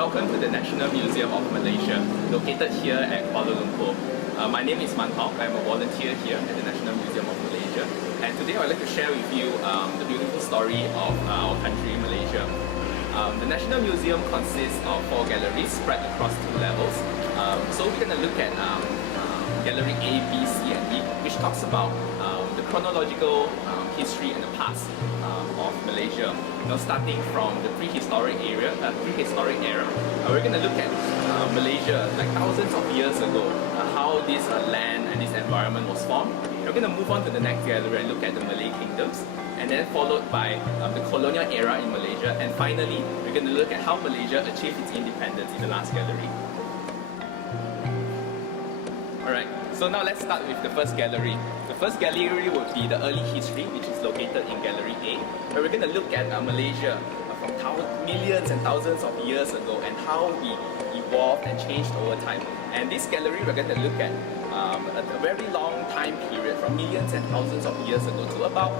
welcome to the National Museum of Malaysia, located here at Kuala Lumpur. My name is Man Hok. I'm a volunteer here at the National Museum of Malaysia, and today I would like to share with you the beautiful story of our country, Malaysia. The National Museum consists of 4 galleries spread across 2 levels. So we're going to look at Gallery A, B, C and E, which talks about the chronological history and the past of Malaysia. Starting from the prehistoric era, we're going to look at Malaysia like thousands of years ago, how this land and this environment was formed. We're going to move on to the next gallery and look at the Malay kingdoms, and then followed by the Colonial Era in Malaysia, and finally we're going to look at how Malaysia achieved its independence in the last gallery. Alright, so now let's start with the first gallery. The first gallery would be the early history, which is located in Gallery A, where we're going to look at Malaysia from millions and thousands of years ago and how we evolved and changed over time. And this gallery we're going to look at a very long time period, from millions and thousands of years ago to about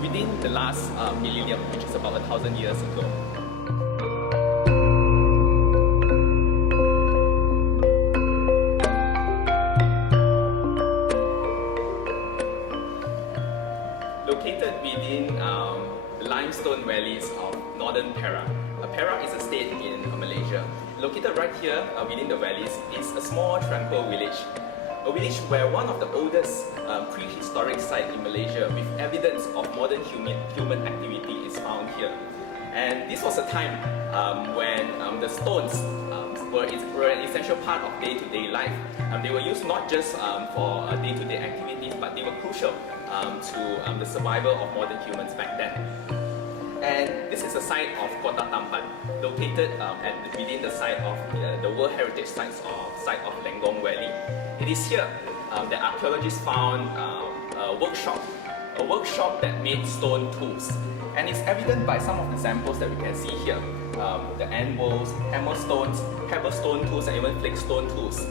within the last millennium, which is about 1,000 years ago. Located within the limestone valleys of northern Perak. Perak is a state in Malaysia. Located right here within the valleys is a small tranquil village. A village where one of the oldest prehistoric sites in Malaysia with evidence of modern human activity is found here. And this was a time when the stones were an essential part of day-to-day life. They were used not just for day-to-day activities, but they were crucial to the survival of modern humans back then. And this is the site of Kota Tampan, located within the site of the World Heritage site of Lenggong Valley. It is here that archaeologists found a workshop that made stone tools. And it's evident by some of the samples that we can see here. The anvils, hammer stones, pebble stone tools, and even flake stone tools.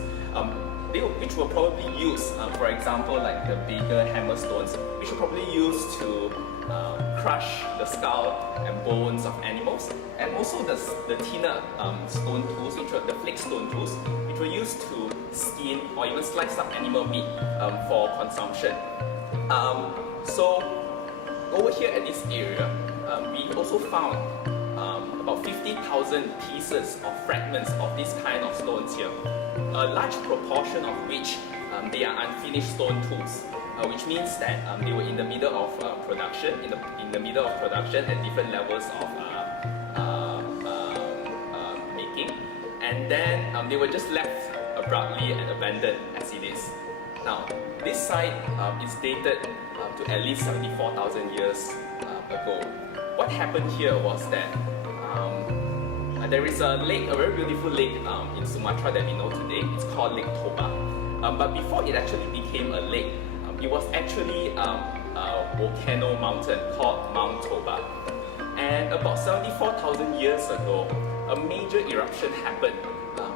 Which were probably used, for example, like the bigger hammer stones, which were probably used to crush the skull and bones of animals, and also the thinner stone tools, which were the flake stone tools, which were used to skin or even slice up animal meat for consumption. So over here at this area, we also found about 50,000 pieces of fragments of this kind of stones here. A large proportion of which they are unfinished stone tools, which means that they were in the middle of production, in the middle of production at different levels of making, and then they were just left abruptly and abandoned as it is. Now, this site is dated to at least 74,000 years ago. What happened here was that there is a lake, a very beautiful lake in Sumatra that we know today. It's called Lake Toba. But before it actually became a lake, it was actually a volcano mountain called Mount Toba. And about 74,000 years ago, a major eruption happened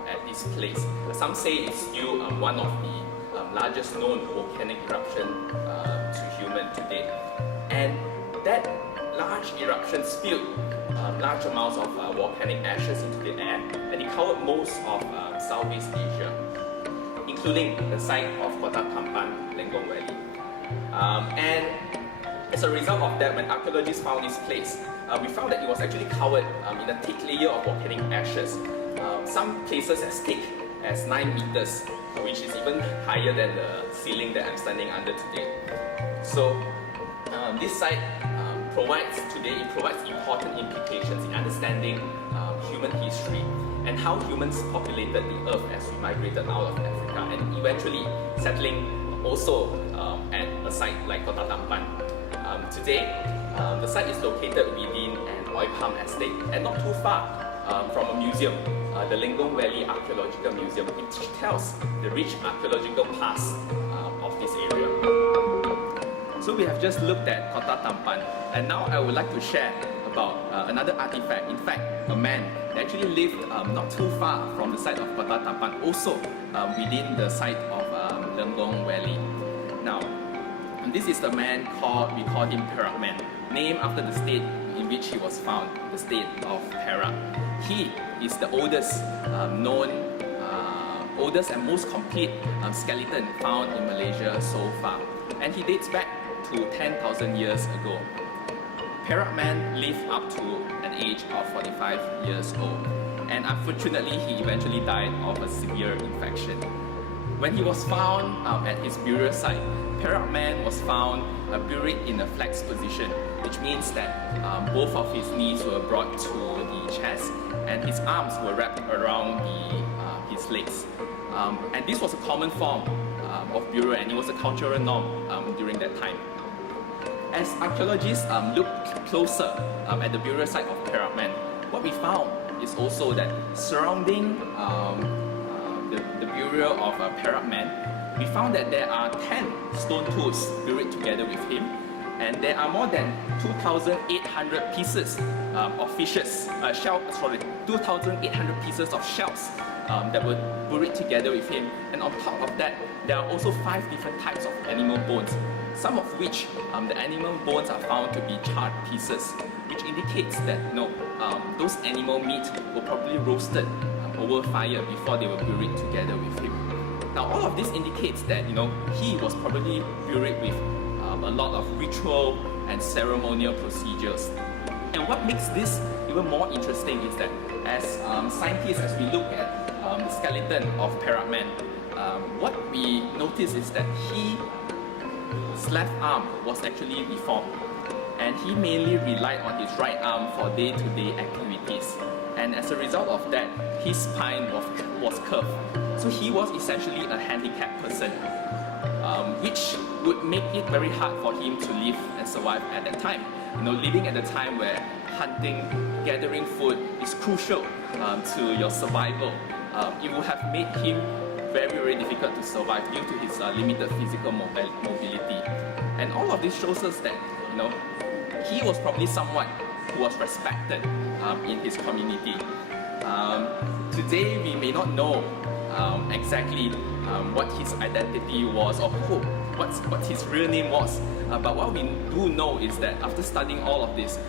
at this place. Some say it's still one of the largest known volcanic eruption to human today. And that large eruption spilled large amounts of volcanic ashes into the air, and it covered most of Southeast Asia, including the site of Kota Tampan, Lenggong Valley. And as a result of that, when archaeologists found this place, we found that it was actually covered in a thick layer of volcanic ashes. Some places as thick as 9 meters, which is even higher than the ceiling that I'm standing under today. So this site provides important implications in understanding human history and how humans populated the earth as we migrated out of Africa and eventually settling also at a site like Kota Tampan. Today, the site is located within an oil palm estate and not too far from a museum, the Lenggong Valley Archaeological Museum, which tells the rich archaeological past of this area. So we have just looked at Kota Tampan, and now I would like to share about another artifact. In fact, a man that actually lived not too far from the site of Kota Tampan, also within the site of Lenggong Valley. Now, this is the man we call him Perak Man, named after the state in which he was found, the state of Perak. He is the oldest oldest and most complete skeleton found in Malaysia so far, and he dates back to 10,000 years ago. Perak man lived up to an age of 45 years old, and unfortunately he eventually died of a severe infection. When he was found at his burial site, Perak man was found buried in a flexed position, which means that both of his knees were brought to the chest and his arms were wrapped around his legs. And this was a common form of burial, and it was a cultural norm during that time. As archaeologists looked closer at the burial site of Perak man, what we found is also that surrounding the burial of Perak man, we found that there are 10 stone tools buried together with him, and there are more than 2,800 pieces of fishes, 2,800 pieces of shells that were buried together with him. And on top of that, there are also 5 different types of animal bones, some of which the animal bones are found to be charred pieces, which indicates that those animal meat were probably roasted over fire before they were buried together with him. Now, all of this indicates that he was probably buried with a lot of ritual and ceremonial procedures. And what makes this even more interesting is that as scientists, as we look at the skeleton of Perak man, what we notice is that his left arm was actually deformed, and he mainly relied on his right arm for day-to-day activities. And as a result of that, his spine was curved. So he was essentially a handicapped person, which would make it very hard for him to live and survive at that time. Living at a time where hunting, gathering food is crucial to your survival. It would have made him very, very difficult to survive due to his limited physical mobility. And all of this shows us that he was probably someone who was respected in his community. Today we may not know exactly what his identity was or what his real name was, but what we do know is that after studying all of this,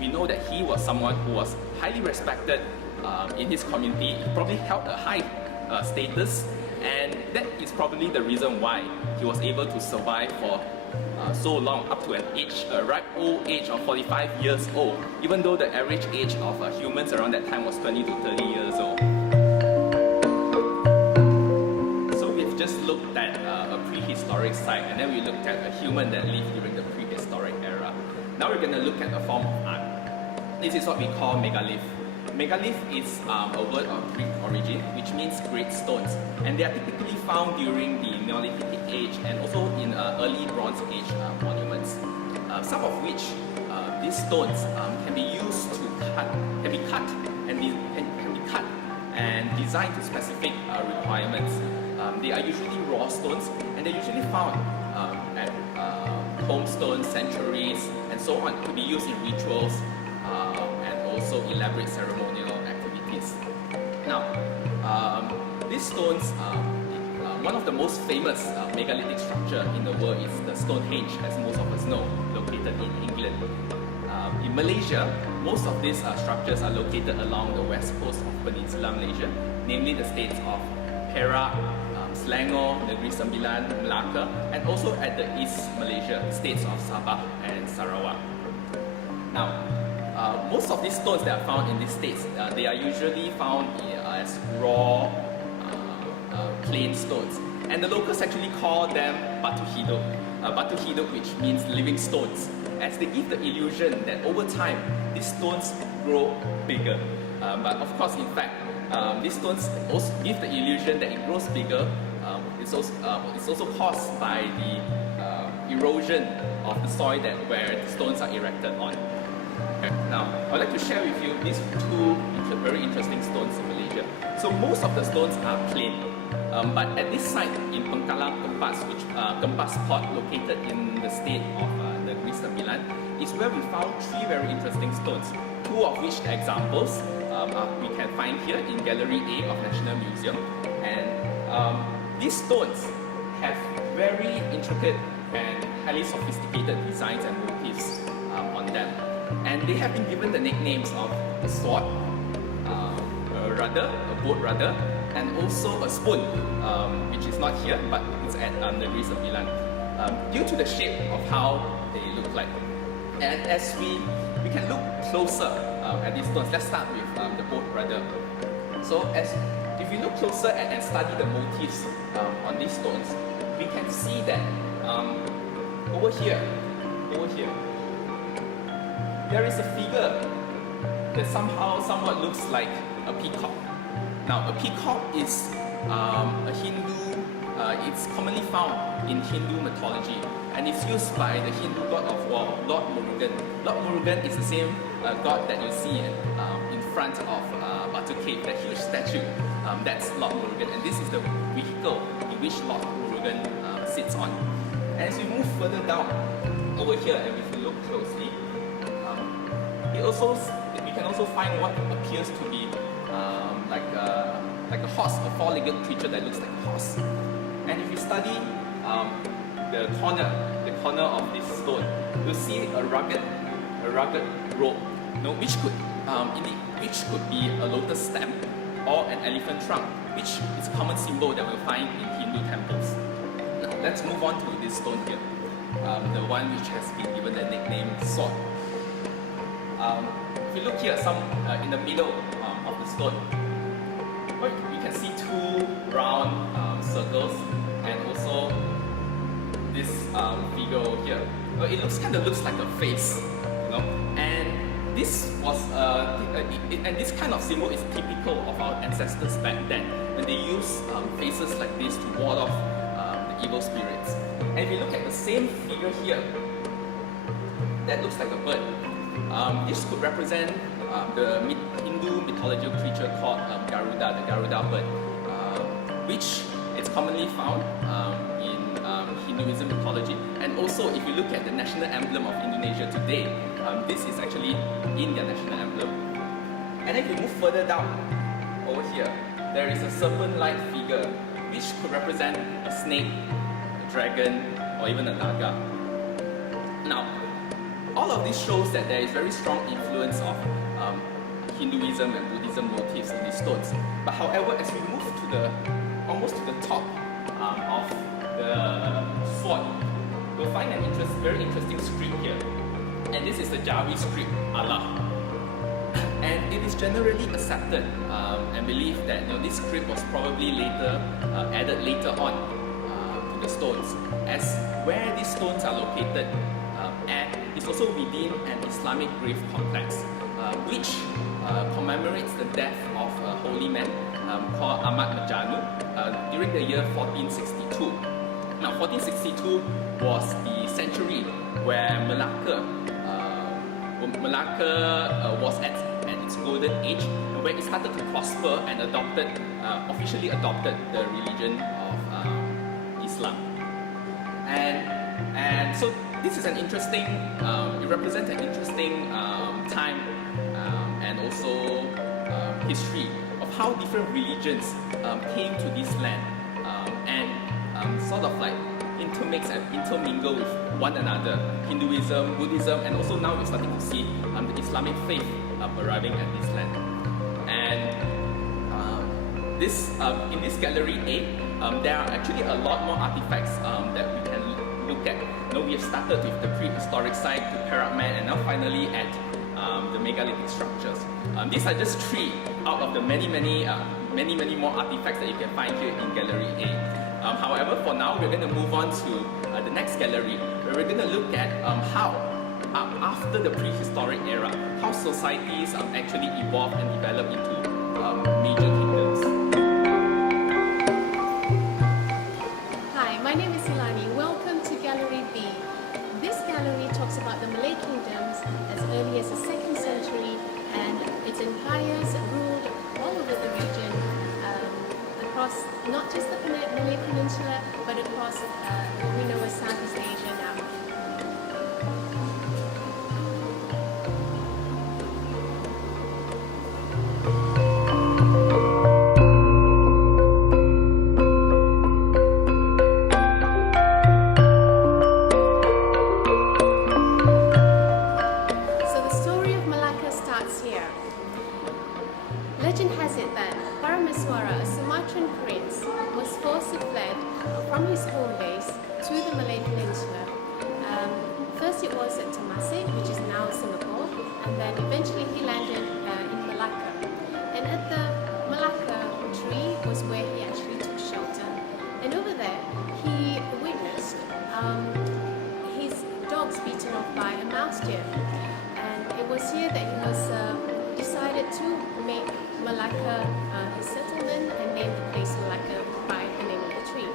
we know that he was someone who was highly respected in his community. He probably held a high status, and that is probably the reason why he was able to survive for so long, up to a ripe old age of 45 years old, even though the average age of humans around that time was 20 to 30 years old. So we've just looked at a prehistoric site, and then we looked at a human that lived during the prehistoric era. Now we're going to look at a form of art. This is what we call megalith. Megalith is a word of Greek origin, which means great stones, and they are typically found during the Neolithic age and also in early Bronze Age monuments. Some of which these stones can be used to cut and designed to specific requirements. They are usually raw stones, and they're usually found at homestones, sanctuaries, and so on, to be used in rituals and also elaborate ceremonial activities. Now, these stones, one of the most famous megalithic structure in the world is the Stonehenge, as most of us know, located in England. In Malaysia, most of these structures are located along the west coast of Peninsular Malaysia, namely the states of Perak, Selangor, Negeri Sembilan, Malacca, and also at the East Malaysia, states of Sabah and Sarawak. Now, most of these stones that are found in these states, they are usually found as raw, plain stones. And the locals actually call them batu hidup. Batu hidup, which means living stones, as they give the illusion that over time, these stones grow bigger. But of course, in fact, these stones also give the illusion that it grows bigger. It's also caused by the erosion of the soil where the stones are erected on. Now, I'd like to share with you these two very interesting stones in Malaysia. So most of the stones are plain, but at this site in Pengkalang Kempas, Kempas Port, located in the state of Negeri Sembilan, is where we found 3 very interesting stones. 2 of which examples we can find here in Gallery A of National Museum, and these stones have very intricate and highly sophisticated designs and motifs on them. and they have been given the nicknames of a sword, a rudder, a boat rudder, and also a spoon, which is not here, but it's at the Greece of Milan, due to the shape of how they look like. And as we can look closer at these stones, let's start with the boat rudder. So if you look closer and study the motifs on these stones, we can see that over here, there is a figure that somewhat looks like a peacock. Now, a peacock is a Hindu, it's commonly found in Hindu mythology, and it's used by the Hindu god of war, Lord Murugan. Lord Murugan is the same god that you see in front of Batu Cave, that huge statue. That's Lord Murugan, and this is the vehicle in which Lord Murugan sits on. And as we move further down over here, and if you look closely, we can also find what appears to be like a horse, a four-legged creature that looks like a horse. And if you study the corner of this stone, you'll see a rugged rope, which could be a lotus stem or an elephant trunk, which is a common symbol that we'll find in Hindu temples. Now, let's move on to this stone here, the one which has been given the nickname sword. If you look here, in the middle of the stone, you can see two round circles, and also this figure over here. It looks like a face, and this was and this kind of symbol is typical of our ancestors back then, when they used faces like this to ward off the evil spirits. And if you look at the same figure here, that looks like a bird. This could represent the Hindu mythological creature called Garuda, the Garuda bird, which is commonly found in Hinduism mythology. And also, if you look at the national emblem of Indonesia today, this is actually in their national emblem. And if you move further down, over here, there is a serpent-like figure, which could represent a snake, a dragon, or even a naga. Now, all of this shows that there is very strong influence of Hinduism and Buddhism motifs in these stones. But however, as we move almost to the top of the sword, we'll find an very interesting script here. And this is the Jawi script, Allah. And it is generally accepted and believed that this script was probably added later on to the stones, as where these stones are located is also within an Islamic grave complex, which commemorates the death of a holy man called Ahmad Majanu during the year 1462. Now, 1462 was the century where Malacca was at its golden age, where it started to prosper and officially adopted the religion of Islam. And so this is an interesting, it represents an interesting time and also history of how different religions came to this land and sort of like intermix and intermingle with one another. Hinduism, Buddhism, and also now we're starting to see the Islamic faith arriving at this land. And in this gallery A, there are actually a lot more artifacts that we can look at. We have started with the prehistoric site to Perak Man, and now finally at the megalithic structures. These are just 3 out of the many more artifacts that you can find here in Gallery A. However, for now, we're going to move on to the next gallery, where we're going to look at how, after the prehistoric era, how societies actually evolved and developed into major kingdoms. Hi, my name is Ilani. Welcome to Gallery B. This gallery talks about the Malay kingdoms as early as the 2nd century, and its empires ruled all over the region, across not just the Malay Peninsula, but across what we know as Southeast Asia now. starts here. Legend has it that Parameswara, a Sumatran prince, was forced to fled from his home base to the Malay Peninsula. First it was at Temasek, which is now Singapore, and then eventually he landed in Malacca. And at the Malacca tree was where he actually took shelter. And over there, he witnessed his dogs beaten off by a mouse deer. And it was here that he was decided to make Malacca his settlement and name the place Malacca by the name of the tree.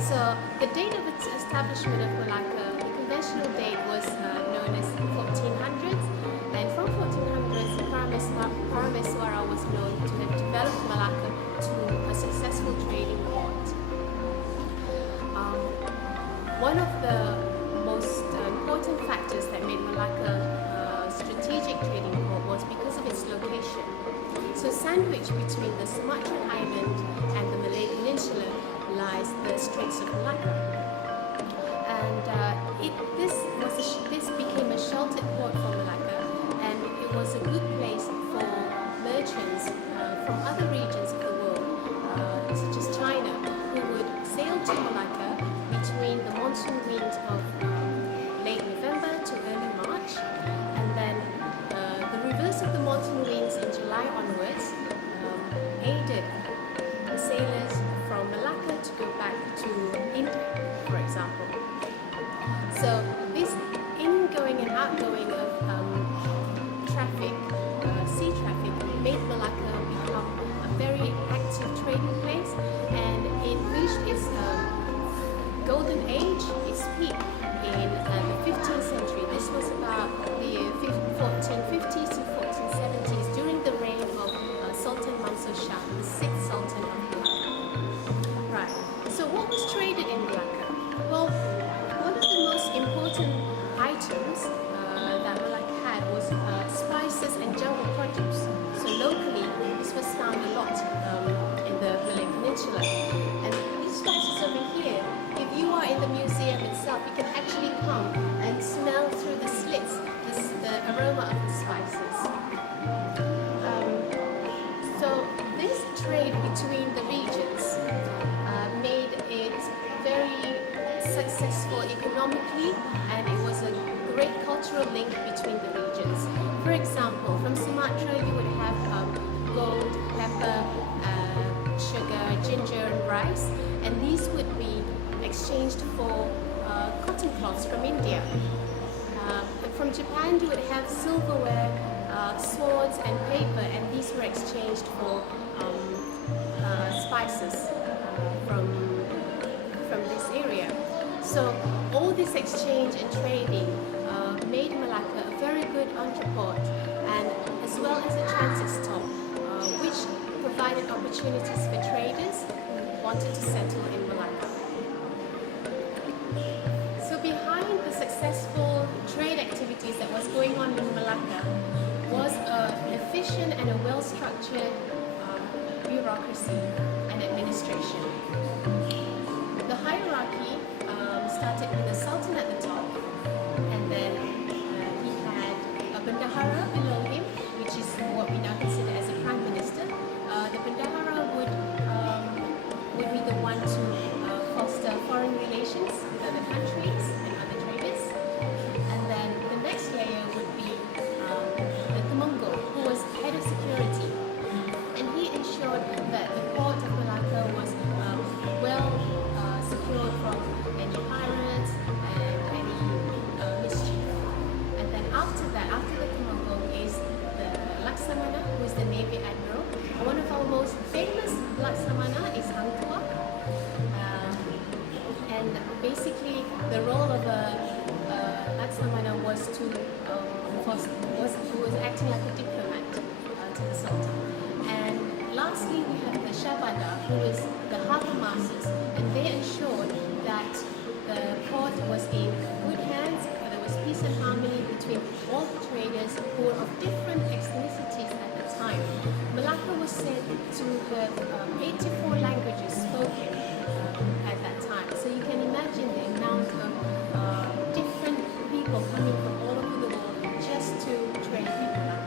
So the date of its establishment of Malacca, the conventional date was known as 1400s, and from 1400s, Parameswara was known to have developed Malacca to a successful trading port. One of the most important factors that made Malacca a strategic trading port was because of its location. So sandwiched between the Sumatran island and the Malay Peninsula lies the Straits of Malacca. And this became a sheltered port for Malacca, and it was a good place for merchants from other regions of the world, such as China, who would sail to Malacca between the monsoon winds of late November to early March, and then the reverse of the monsoon winds in July onwards aided the sailors from Malacca to go back to India, for example. So this ingoing and outgoing of traffic, sea traffic, made Malacca become a very active trading place, and it reached its golden age, its peak in the 15th century. This was about the 1450s to 1470s during the reign of Sultan Mansur Shah, the 6th Sultan of Malacca. Right, so what was traded in Malacca? Well, one of the most important items that Malacca had was spices and jungle produce. So locally, this was found a lot in the Malay Peninsula. And these spices over here, if you are in the museum itself, you can actually come and smell through the slits the aroma of the spices. So this trade between the regions made it very successful economically, and it was a great cultural link between the regions. For example, from Sumatra you would have gold, pepper, sugar, ginger and rice, and these would be exchanged for cotton cloths from India. From Japan you would have silverware, swords and paper, and these were exchanged for spices from this area. So all this exchange and trading made Malacca a very good entrepot, and as well as a transit stop, which provided opportunities for traders who wanted to settle in Malacca. So behind the successful trade activities that was going on in Malacca was an efficient and a well-structured bureaucracy and administration. The hierarchy started with the Sultan at the top, and then he had a Bendahara below him, which is what we now consider as a Prime Minister. The Bendahara would be the one to foster foreign relations with other countries and other traders. And then the next layer would be the Temenggung, who was head of security, and he ensured that the port of Malacca was well secured from any pirates and any mischief. And then after that, after the Temenggung, is the Laksamana, who is the Navy Admiral. And one of our most famous Laksamana is Hang Tuah. And basically, the role of a Laksamana was to was acting like a diplomat to the Sultan. And lastly, we have the Shabada, who is the harbor masters, and they ensured that the port was in good hands. There was peace and harmony between all the traders who were of different ethnicities at the time. Malacca was said to have 84 languages spoken at that time. So you can imagine the amount of different people coming from all over the world just to trade with Malacca.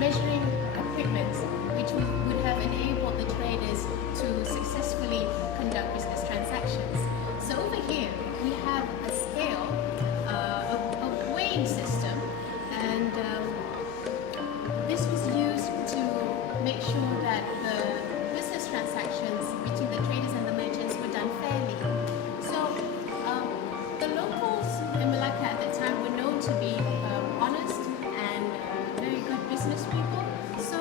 measuring equipment which would have enabled the traders to successfully conduct business transactions. So over here we have a scale, a weighing system, and this was used to make sure that the business transactions between the traders and the merchants were done fairly. So the locals in Malacca at that time were known to be honest and very good business people. So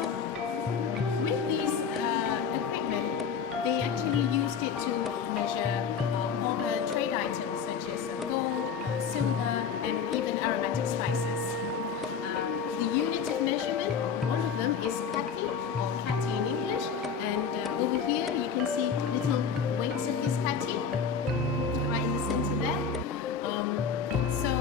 with these equipment, they actually used it to measure all the trade items such as gold, silver, and even aromatic spices. The unit of measurement, one of them is kati, or kati in English, and over here you can see little weights of this kati right in the center there. So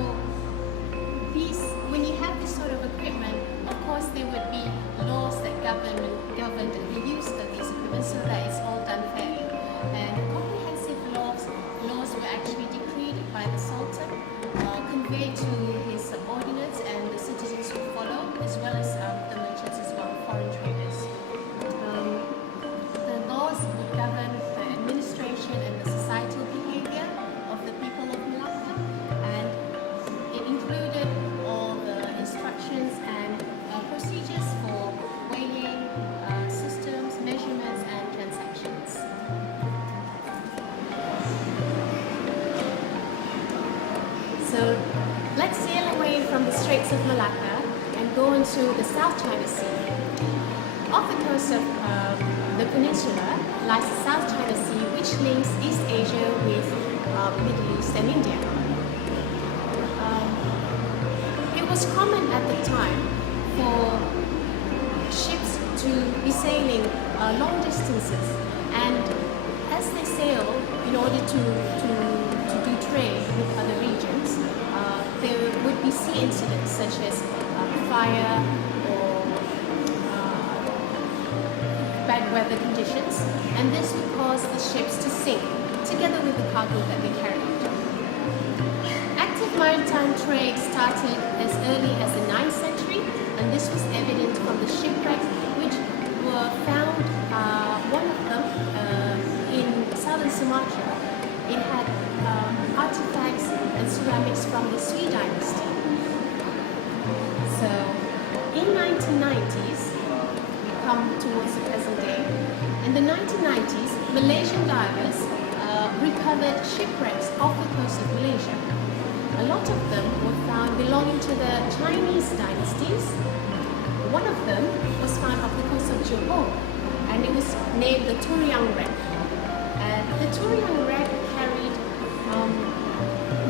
these, when you have this sort of equipment, of course there would be laws that governed the use of these equipment so that it's all done fairly. And comprehensive laws were actually decreed by the Sultan, conveyed to his subordinates and the citizens who follow, as well as the merchants as well, foreign traders. The laws would govern the administration and the societal behavior of the people of Malacca, and it included all the instructions and procedures for weighing, systems, measurements, and transactions. So let's sail away from the Straits of Malacca and go into the South China Sea. Off the coast of the peninsula lies the South China Sea, which links East Asia with Middle East and India. It was common at the time for ships to be sailing long distances, and as they sail in order to do trade with other regions, there would be sea incidents such as fire or bad weather conditions, and this would cause the ships to sink together with the cargo that they carried. Active maritime trade started as early as the 9th century, and this was evident from the shipwrecks which were found, one of them in southern Sumatra. It had artifacts and ceramics from the Sui dynasty. So in 1990s, we come towards the present day. In the 1990s, Malaysian divers recovered shipwrecks off the coast of Malaysia. A lot of them were found belonging to the Chinese dynasties. One of them was found off the coast of Johor, and it was named the Turiang wreck. The Turiang wreck carried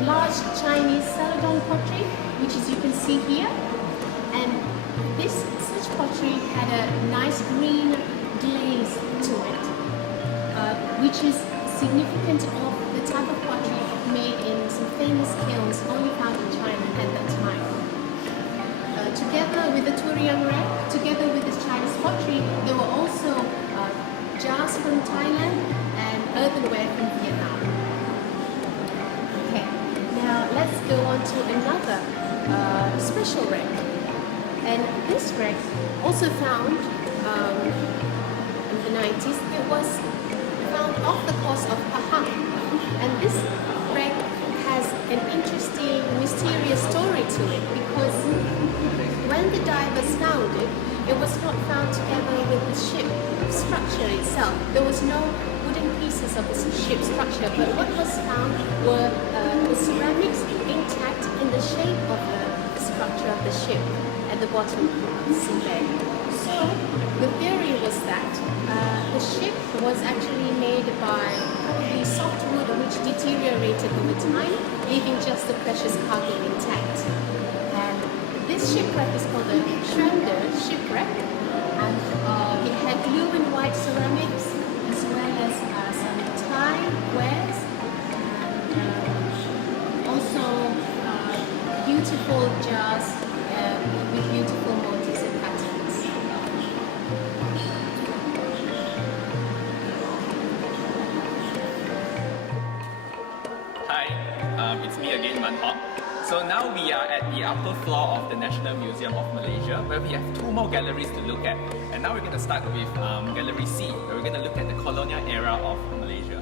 large Chinese celadon pottery, which as you can see here, and such pottery had a nice green glaze to it, which is significant of the type of pottery made in some famous kilns only found in China at that time. Together with the Turiang wreck, together with this Chinese pottery, there were also jars from Thailand and earthenware from Vietnam. Okay, now let's go on to another special wreck. And this wreck, also found in the 90s, it was found off the coast of Pahang. And this wreck has an interesting, mysterious story to it, because when the divers found it, it was not found together with the ship structure itself. There was no wooden pieces of the ship structure, but what was found were the ceramics intact in the shape of the structure of the ship at the bottom of the seabed. So the theory was that the ship was actually made by probably soft wood which deteriorated over time, leaving just the precious cargo intact. And this shipwreck is called the Stranded Shipwreck, and it had blue and white ceramics as well as some Thai wares, and also beautiful jars with beautiful motifs and patterns. Hi, it's me again, Manhok. So now we are at the upper floor of the National Museum of Malaysia, where we have two more galleries to look at. And now we're going to start with Gallery C, where we're going to look at the Colonial Era of Malaysia.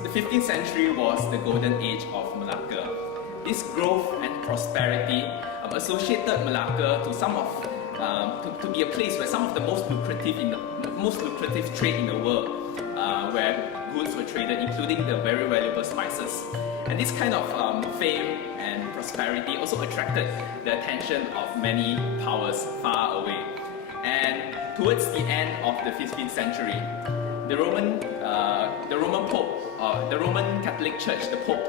The 15th century was the golden age of Malacca. This growth and prosperity associated Malacca to some of to be a place where some of the most lucrative trade in the world, where goods were traded, including the very valuable spices. And this kind of fame and prosperity also attracted the attention of many powers far away. And towards the end of the 15th century, the Roman Catholic Church, the Pope,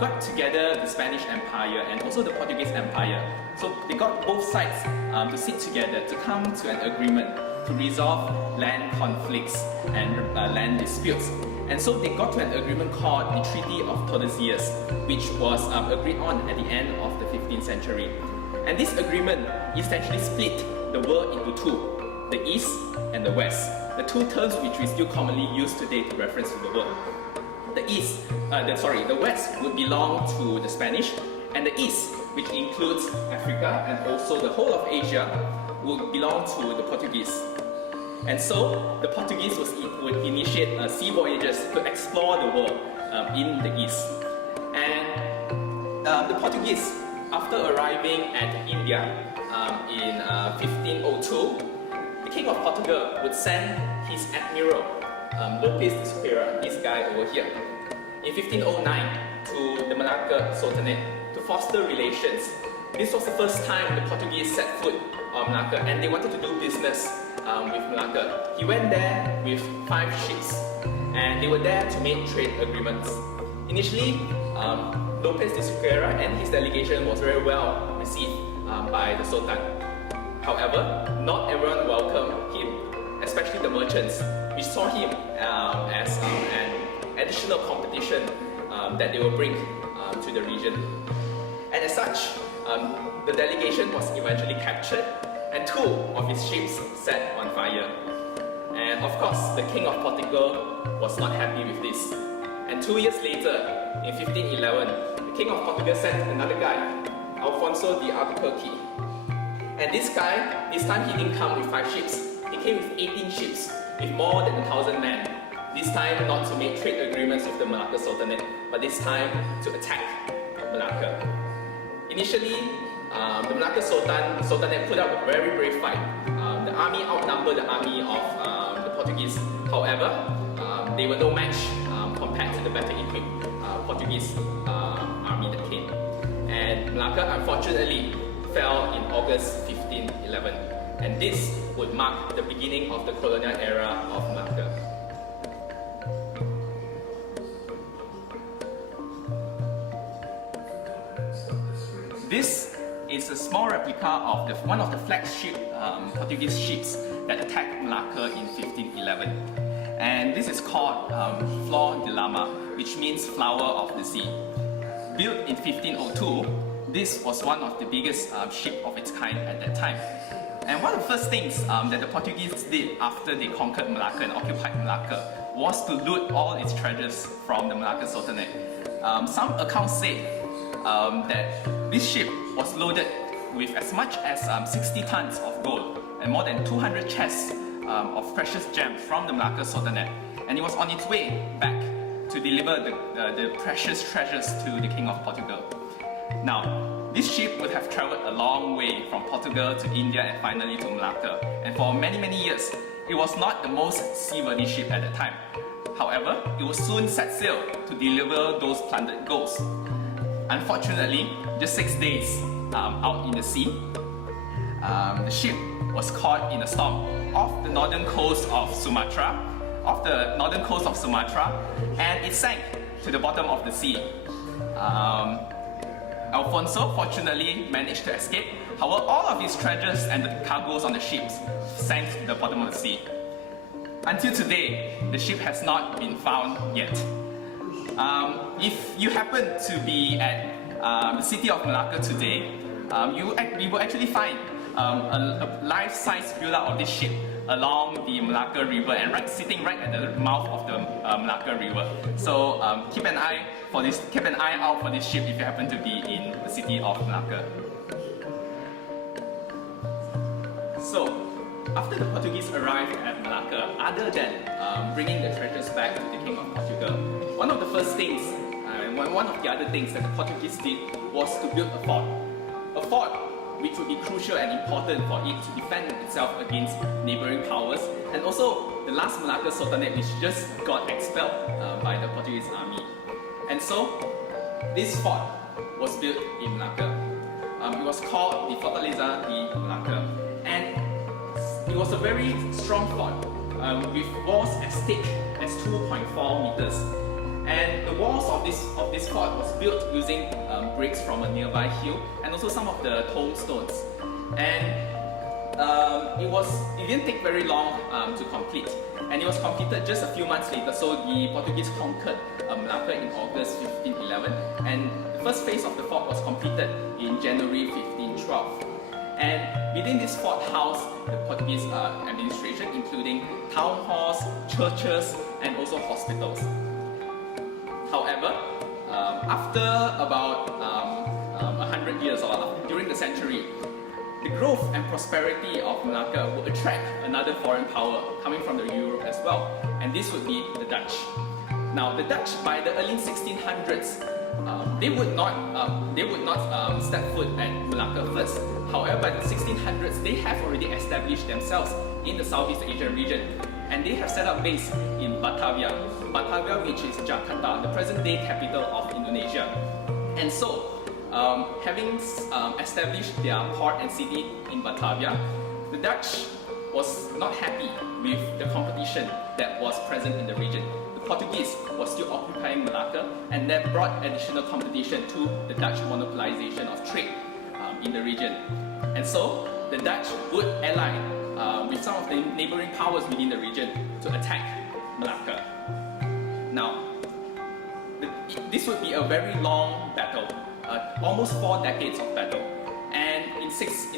got together the Spanish Empire and also the Portuguese Empire. So they got both sides to sit together to come to an agreement to resolve land conflicts and land disputes. And so they got to an agreement called the Treaty of Tordesillas, which was agreed on at the end of the 15th century. And this agreement essentially split the world into two, the East and the West. The two terms which we still commonly use today to reference to the world. The West would belong to the Spanish, and the East, which includes Africa and also the whole of Asia, would belong to the Portuguese. And so the Portuguese would initiate sea voyages to explore the world in the East. And the Portuguese, after arriving at India in 1502, the King of Portugal would send his admiral, Lopes de Superia, this guy over here, in 1509 to the Malacca Sultanate to foster relations. This was the first time the Portuguese set foot on Malacca, and they wanted to do business with Malacca. He went there with 5 ships, and they were there to make trade agreements. Initially, Lopes de Superia and his delegation was very well received by the Sultan. However, not everyone welcomed him, especially the merchants, which saw him as an additional competition that they will bring to the region. And as such, the delegation was eventually captured and 2 of his ships set on fire. And of course, the King of Portugal was not happy with this. And 2 years later, in 1511, the King of Portugal sent another guy, Alfonso de Albuquerque. And this guy, this time he didn't come with 5 ships. He came with 18 ships, with more than 1,000 men. This time not to make trade agreements with the Malacca Sultanate, but this time to attack Malacca. Initially, the Malacca Sultanate put up a very brave fight. The army outnumbered the army of the Portuguese. However, they were no match compared to the better equipped Portuguese army that came. And Malacca, unfortunately, fell in August 1511, and this would mark the beginning of the colonial era of Malacca. This is a small replica of one of the flagship Portuguese ships that attacked Malacca in 1511. And this is called Flor de Lama, which means flower of the sea. Built in 1502, this was one of the biggest ship of its kind at that time. And one of the first things that the Portuguese did after they conquered Malacca and occupied Malacca was to loot all its treasures from the Malacca Sultanate. Some accounts say that this ship was loaded with as much as 60 tons of gold and more than 200 chests of precious gems from the Malacca Sultanate. And it was on its way back to deliver the precious treasures to the King of Portugal. Now, this ship would have traveled a long way from Portugal to India and finally to Malacca. And for many, many years, it was not the most seaworthy ship at the time. However, it would soon set sail to deliver those plundered goods. Unfortunately, just 6 days out in the sea, the ship was caught in a storm off the northern coast of Sumatra, and it sank to the bottom of the sea. Alfonso fortunately managed to escape. However, all of his treasures and the cargoes on the ships sank to the bottom of the sea. Until today, the ship has not been found yet. If you happen to be at the city of Malacca today, you will actually find a life-size build-up of this ship along the Malacca River and sitting right at the mouth of the Malacca River. So keep an eye out for this ship if you happen to be in the city of Malacca. So, after the Portuguese arrived at Malacca, other than bringing the treasures back to the King of Portugal, one of the other things that the Portuguese did was to build a fort. A fort which would be crucial and important for it to defend itself against neighbouring powers, and also the last Malacca Sultanate which just got expelled by the Portuguese army. And so, this fort was built in Malacca. It was called the Fortaleza de Malacca, and it was a very strong fort with walls as thick as 2.4 meters. And the walls of this fort was built using bricks from a nearby hill and also some of the tombstones. And it didn't take very long to complete, and it was completed just a few months later. So the Portuguese conquered Malacca in August 1511, and the first phase of the fort was completed in January 1512. And within this fort housed the Portuguese administration, including town halls, churches, and also hospitals. However, after about 100 years or during the century, the growth and prosperity of Malacca would attract another foreign power coming from Europe as well, and this would be the Dutch. Now, the Dutch, by the early 1600s, they would not step foot at Malacca first. However, by the 1600s, they have already established themselves in the Southeast Asian region, and they have set up base in Batavia, which is Jakarta, the present-day capital of Indonesia. And so, having established their port and city in Batavia, the Dutch was not happy with the competition that was present in the region. The Portuguese was still occupying Malacca, and that brought additional competition to the Dutch monopolization of trade in the region. And so, the Dutch would ally with some of the neighboring powers within the region to attack Malacca. Now, this would be a very long battle, almost 4 decades of battle. And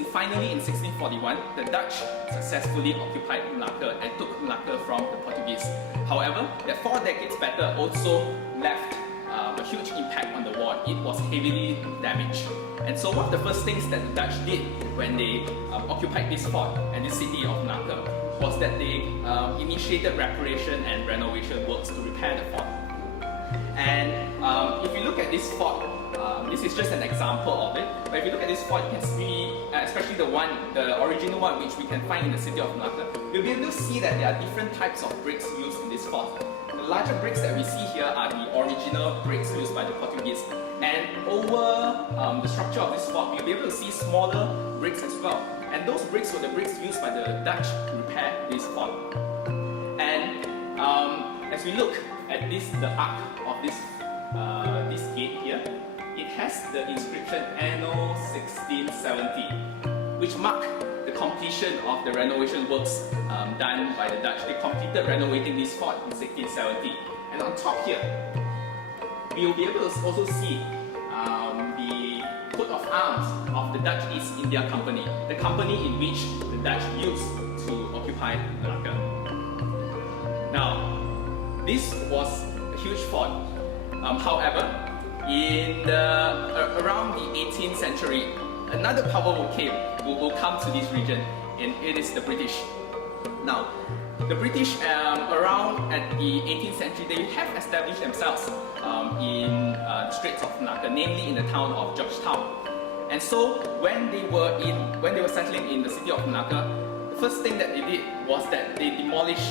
finally in 1641, the Dutch successfully occupied Malacca and took Malacca from the Portuguese. However, that 4 decades battle also left a huge impact on the war. It was heavily damaged. And so one of the first things that the Dutch did when they occupied this fort and this city of Malacca was that they initiated reparation and renovation works to repair the fort. And if you look at this fort, this is just an example of it, but if you look at this fort, you can see, especially the original one which we can find in the city of Malacca, you'll be able to see that there are different types of bricks used in this fort. The larger bricks that we see here are the original bricks used by the Portuguese, and over the structure of this fort, you'll be able to see smaller bricks as well. And those bricks were the bricks used by the Dutch to repair this fort. And as we look at the arc of this gate here, it has the inscription Anno 1670, which mark the completion of the renovation works done by the Dutch. They completed renovating this fort in 1670. And on top here, we will be able to also see the coat of arms of the Dutch East India Company, the company in which the Dutch used to occupy Malacca. Now, this was a huge fort. However, around the 18th century, another power will come to this region, and it is the British. Now, the British around at the 18th century, they have established themselves in the Straits of Malacca, namely in the town of Georgetown. And so, when they were settling in the city of Malacca, the first thing that they did was that they demolished.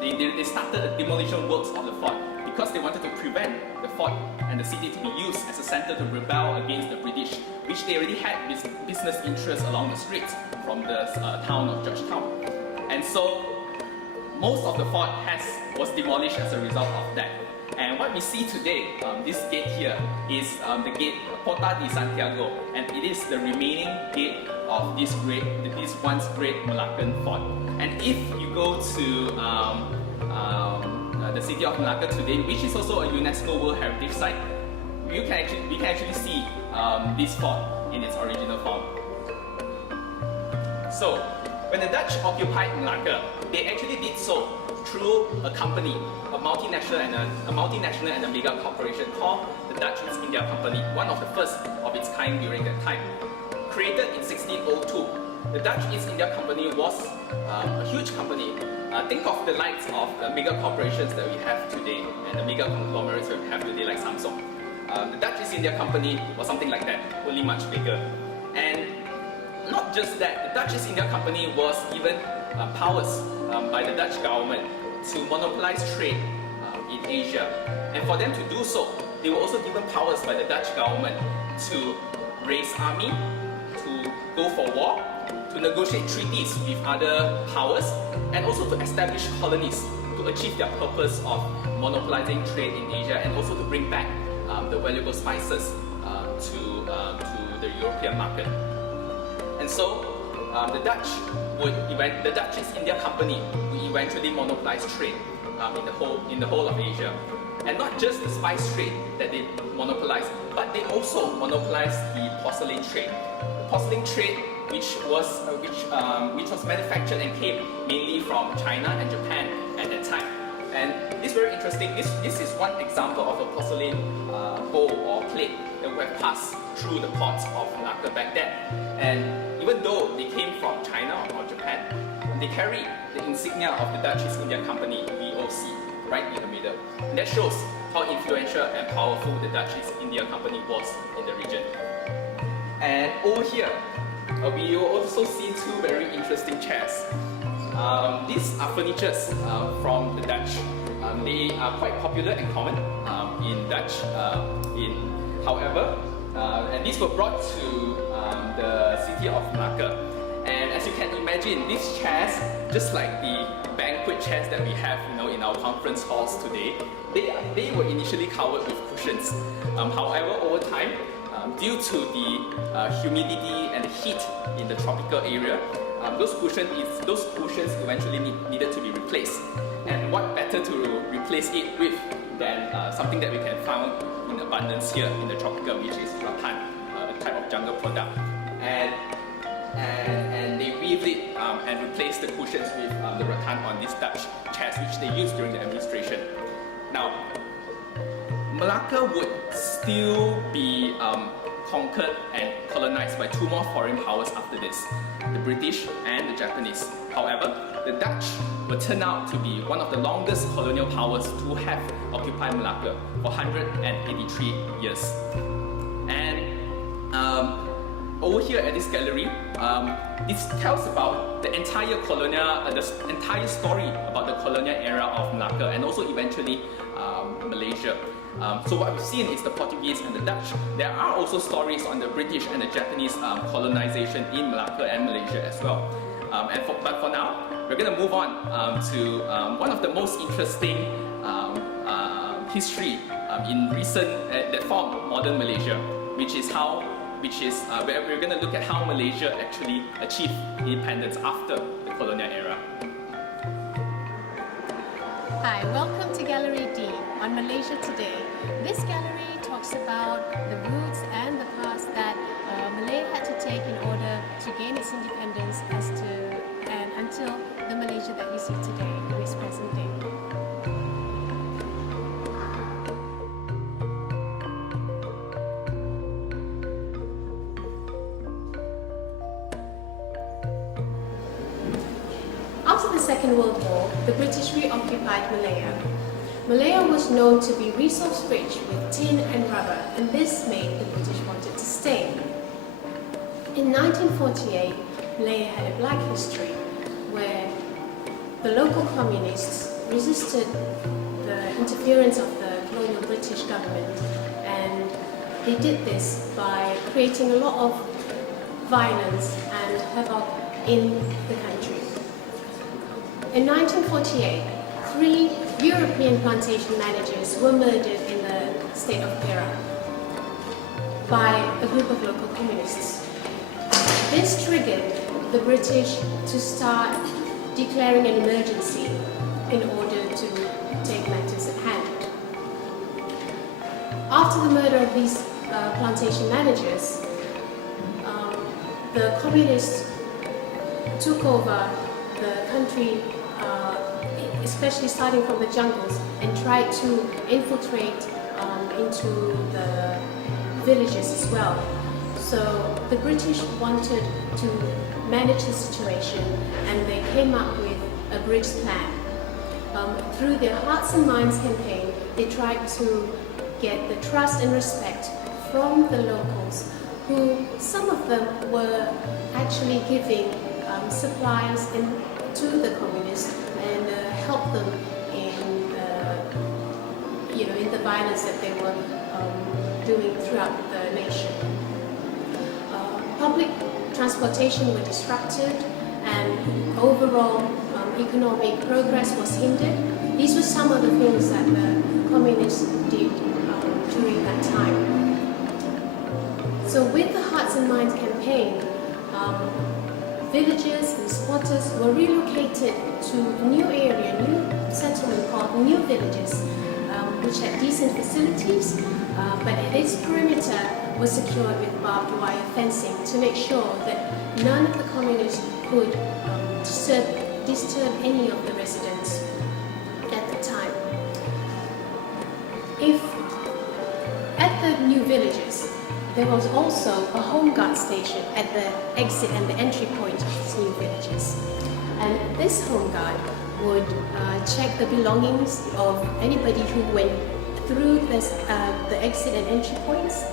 They started the demolition works of the fort, because they wanted to prevent the fort and the city to be used as a center to rebel against the British, which they already had business interests along the streets from the town of Georgetown. And so most of the fort was demolished as a result of that. And what we see today, this gate here, is the gate Porta de Santiago, and it is the remaining gate of this once great Malaccan fort. And if you go to the city of Malacca today, which is also a UNESCO World Heritage Site, we can actually see this fort in its original form. So, when the Dutch occupied Malacca, they actually did so through a company, a multinational and a mega corporation called the Dutch East India Company, one of the first of its kind during that time. Created in 1602, the Dutch East India Company was a huge company. Think of the likes of the mega corporations that we have today and the mega conglomerates that we have today like Samsung. The Dutch East India Company was something like that, only much bigger. And not just that, the Dutch East India Company was given powers by the Dutch government to monopolize trade in Asia. And for them to do so, they were also given powers by the Dutch government to raise army, to go for war, to negotiate treaties with other powers, and also to establish colonies to achieve their purpose of monopolizing trade in Asia, and also to bring back the valuable spices to the European market. And so the Dutch East India Company would eventually monopolize trade in the whole of Asia. And not just the spice trade that they monopolized, but they also monopolized the porcelain trade. The porcelain trade, which was manufactured and came mainly from China and Japan at that time. And it's very interesting. This is one example of a porcelain bowl or plate that would have passed through the ports of Malacca back then. And even though they came from China or Japan, they carry the insignia of the Dutch East India Company, VOC, right in the middle. And that shows how influential and powerful the Dutch East India Company was in the region. And over here, we will also see two very interesting chairs. These are furnitures from the Dutch. They are quite popular and common in Dutch. However, and these were brought to the city of Malacca. And as you can imagine, these chairs, just like the banquet chairs that we have, in our conference halls today, they were initially covered with cushions. However, over time, due to the humidity and heat in the tropical area, those cushions eventually needed to be replaced. And what better to replace it with than something that we can find in abundance here in the tropical, which is rattan, a type of jungle product. And they weaved it and replaced the cushions with the rattan on these Dutch chairs, which they used during the administration. Now, Malacca would still be conquered and colonized by two more foreign powers after this, the British and the Japanese. However, the Dutch would turn out to be one of the longest colonial powers to have occupied Malacca for 183 years. And over here at this gallery, this tells about the entire story about the colonial era of Malacca and also eventually Malaysia. So what we've seen is the Portuguese and the Dutch. There are also stories on the British and the Japanese colonization in Malacca and Malaysia as well. But for now, we're going to move on to one of the most interesting history in recent that formed modern Malaysia, which is where we're going to look at how Malaysia actually achieved independence after the colonial era. Hi, welcome to Gallery D on Malaysia Today. This gallery talks about the roots and the paths that Malaya had to take in order to gain its independence until the Malaysia that we see today, in its present day. After the Second World War, the British reoccupied Malaya. Malaya was known to be resource-rich with tin and rubber, and this made the British wanted to stay. In 1948, Malaya had a black history where the local communists resisted the interference of the colonial British government, and they did this by creating a lot of violence and havoc in the country. In 1948, 3 European plantation managers were murdered in the state of Perak by a group of local communists. This triggered the British to start declaring an emergency in order to take matters at hand. After the murder of these plantation managers, the communists took over the country, especially starting from the jungles, and tried to infiltrate into the villages as well. So the British wanted to manage the situation, and they came up with a bridge plan. Through their Hearts and Minds campaign, they tried to get the trust and respect from the locals, who some of them were actually giving supplies to the communists and help them in in the violence that they were doing throughout the nation. Public transportation were disrupted, and overall economic progress was hindered. These were some of the things that the communists did during that time. So with the Hearts and Minds campaign, villagers and squatters were relocated to a new area, a new settlement called New Villages, which had decent facilities, but its perimeter was secured with barbed wire fencing to make sure that none of the communists could disturb any of the residents at the time. At the New Villages, there was also a home guard station at the exit and the entry point of these new villages. And this home guard would check the belongings of anybody who went through the exit and entry points.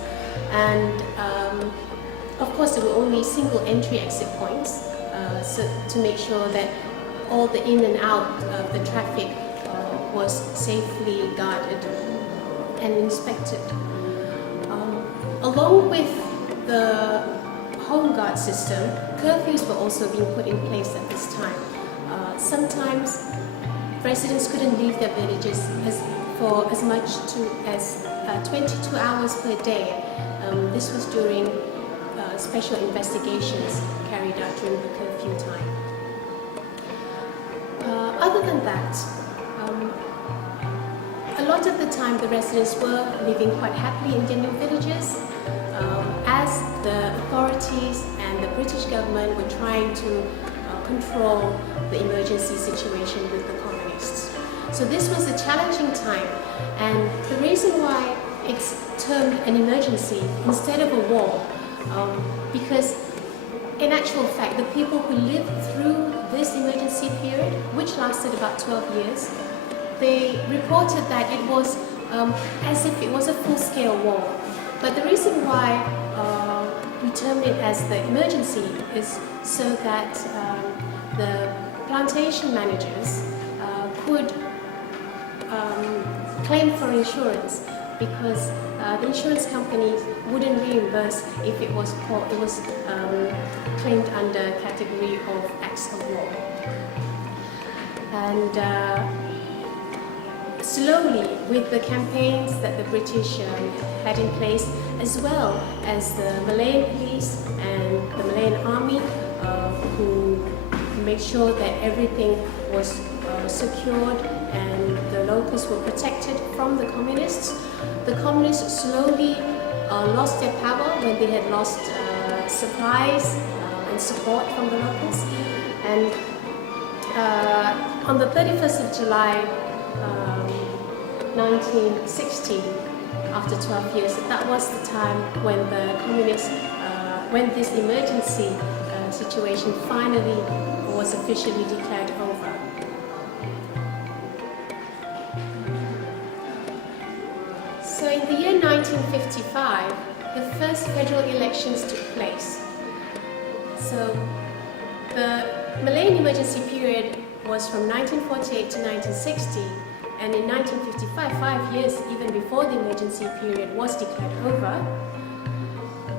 And of course, there were only single entry exit points, so to make sure that all the in and out of the traffic was safely guarded and inspected. Along with the home guard system, curfews were also being put in place at this time. Sometimes residents couldn't leave their villages for as much as 22 hours per day. This was during special investigations carried out during the curfew time. Other than that, a lot of the time the residents were living quite happily in their new villages, as the authorities and the British government were trying to control the emergency situation with the communists. So this was a challenging time, and the reason why it's termed an emergency instead of a war, because in actual fact the people who lived through this emergency period, which lasted about 12 years, they reported that it was as if it was a full-scale war. But the reason why we term it as the emergency is so that the plantation managers could claim for insurance, because the insurance companies wouldn't reimburse if it was claimed under category of acts of war. And slowly, with the campaigns that the British had in place, as well as the Malayan police and the Malayan army, who made sure that everything was secured and the locals were protected from the communists slowly lost their power when they had lost supplies and support from the locals. And on the 31st of July 1960, after 12 years, that was the time when the communists, when this emergency situation finally was officially declared over. So in the year 1955, the first federal elections took place. So the Malayan emergency period was from 1948 to 1960, and in 1955, 5 years even before the emergency period was declared over,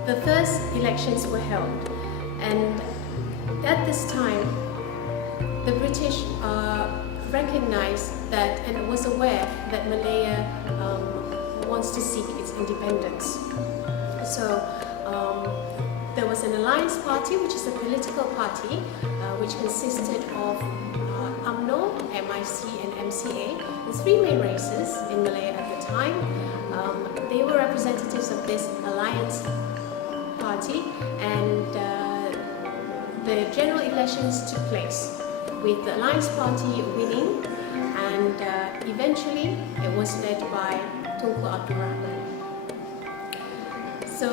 the first elections were held. And at this time, the British recognized that and was aware that Malaya wants to seek its independence. So there was an alliance party, which is a political party, which consisted of UMNO, MIC and MCA, the three main races in Malaya at the time. They were representatives of this alliance party, and the general elections took place with the Alliance Party winning, and eventually it was led by Tunku Abdul Rahman. So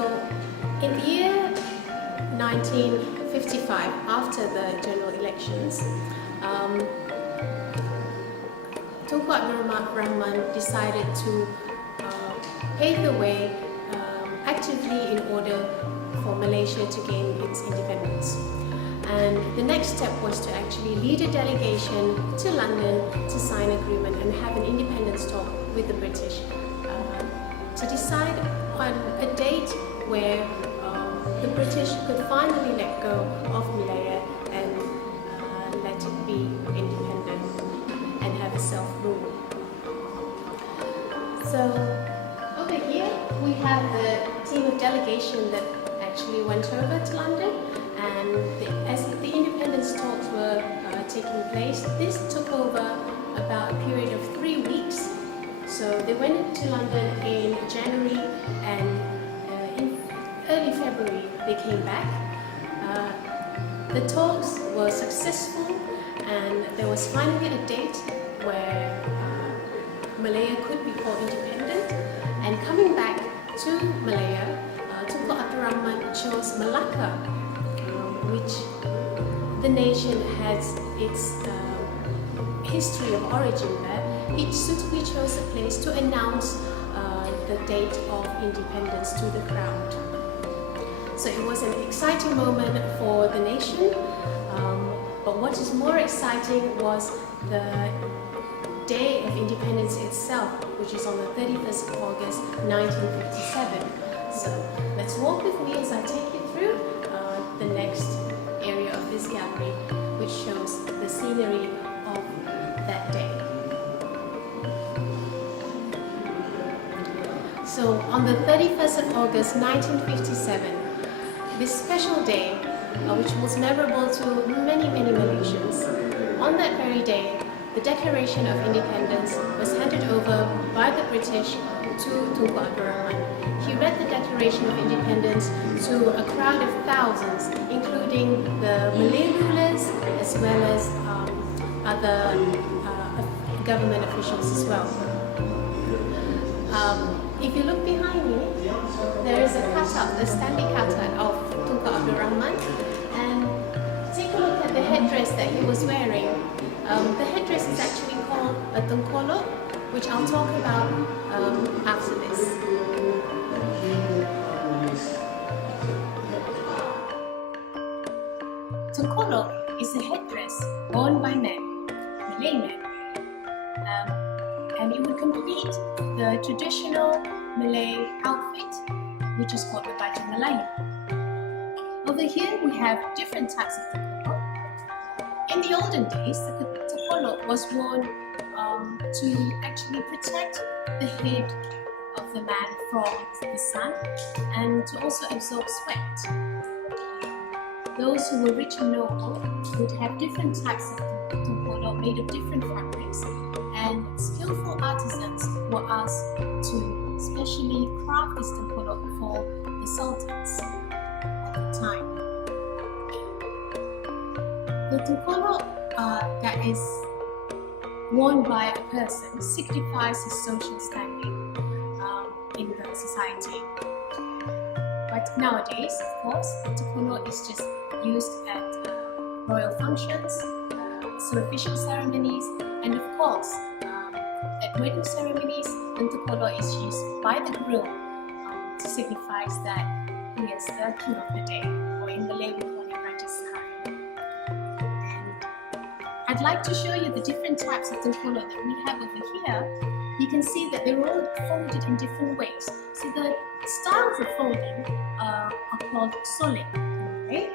in the year 1955, after the general elections, Tunku Abdul Rahman decided to pave the way actively in order for Malaysia to gain its independence. And the next step was to actually lead a delegation to London to sign an agreement and have an independence talk with the British to decide on a date where the British could finally let go of Malaya and let it be independent and have a self-rule. So over here we have the team of delegation that actually went over to London, and as the independence talks were taking place, this took over about a period of 3 weeks. So they went to London in January, and in early February they came back. The talks were successful, and there was finally a date where Malaya could be called independent. And coming back to Malaya, Tunku Abdul Rahman chose Malacca, which the nation has its history of origin there. He suitably chose a place to announce the date of independence to the crowd. So it was an exciting moment for the nation, but what is more exciting was the day of independence itself, which is on the 31st of August 1957. So let's walk with me as I take you through the next area of this gallery, which shows the scenery of that day. So on the 31st of August 1957, this special day, which was memorable to many Malaysians, on that very day, the Declaration of Independence was handed over by the British to Tunku Abdul Rahman. He read the Declaration of Independence to a crowd of thousands, including the Malay rulers as well as other government officials as well. If you look behind me, there is a cutout, a standing cutout of Tunku Abdul Rahman, and take a look at the headdress that he was wearing. The headdress is actually called a tengkolok, which I'll talk about after this. Tengkolok is a headdress worn by men, Malay men, and it would complete the traditional Malay outfit, which is called the baju Melayu. Over here we have different types of tengkolok. In the olden days, the tengkolok was worn to actually protect the head of the man from the sun and to also absorb sweat. Those who were rich and noble would have different types of tengkolok made of different fabrics, and skillful artisans were asked to specially craft this tengkolok for the sultans at the time. The tengkolok that is worn by a person signifies his social standing in the society. But nowadays, of course, the tengkolok is just used at royal functions, some official ceremonies, and of course, at wedding ceremonies, the tengkolok is used by the groom to signify that he is the king of the day, or in Malay we call him Raja Sahari. I'd like to show you the different types of tengkolok that we have over here. You can see that they're all folded in different ways. So the styles of folding are called solid, okay?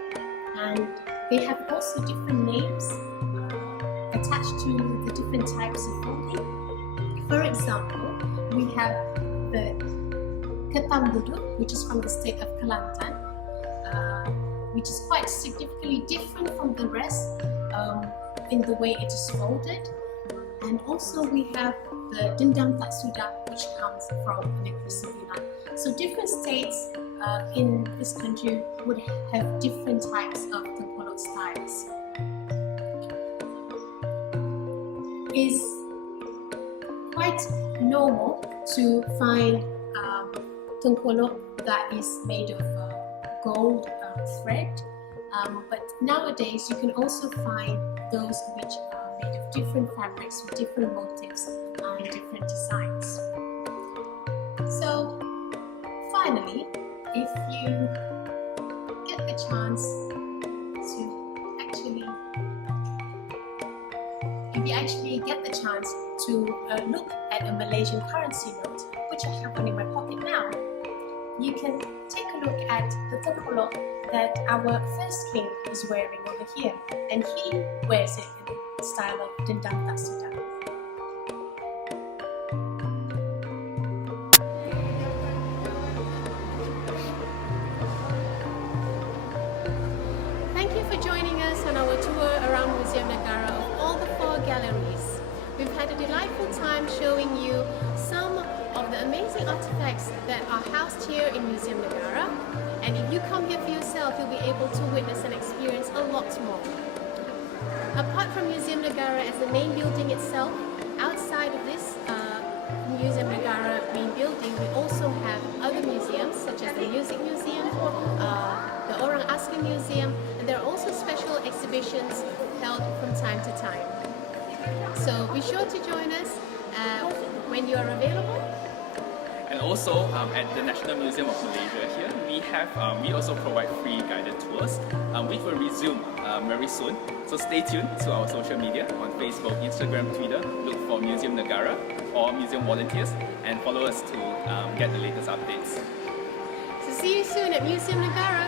And they have also different names attached to the different types of folding. For example, we have the ketam duduk, which is from the state of Kelantan, which is quite significantly different from the rest in the way it is folded. And also we have the dendam tak sudah, which comes from Negeri Sembilan. So different states in this country would have different types of tengkolok art styles. It's quite normal to find tengkolok that is made of gold thread, but nowadays you can also find those which are made of different fabrics with different motifs and different designs. So finally, if you get the chance to look at a Malaysian currency note, which I have one in my pocket now, you can take a look at the tengkolok that our first king is wearing over here, and he wears it in the style of dendang tak sedap. Thank you for joining us on our tour around Muzium Negara of all the 4 galleries. We've had a delightful time showing you some of the amazing artifacts that are housed here in Muzium Negara, and if you come here for yourself, you'll be able to witness and experience a lot more. Apart from Muzium Negara as the main building itself, outside of this Muzium Negara main building, we also have other museums such as the Music Museum, the Orang Asli Museum, and there are also special exhibitions held from time to time. So be sure to join us when you are available. And also at the National Museum of Malaysia here, we also provide free guided tours, which will resume very soon. So stay tuned to our social media on Facebook, Instagram, Twitter. Look for Muzium Negara or Museum Volunteers and follow us to get the latest updates. So see you soon at Muzium Negara.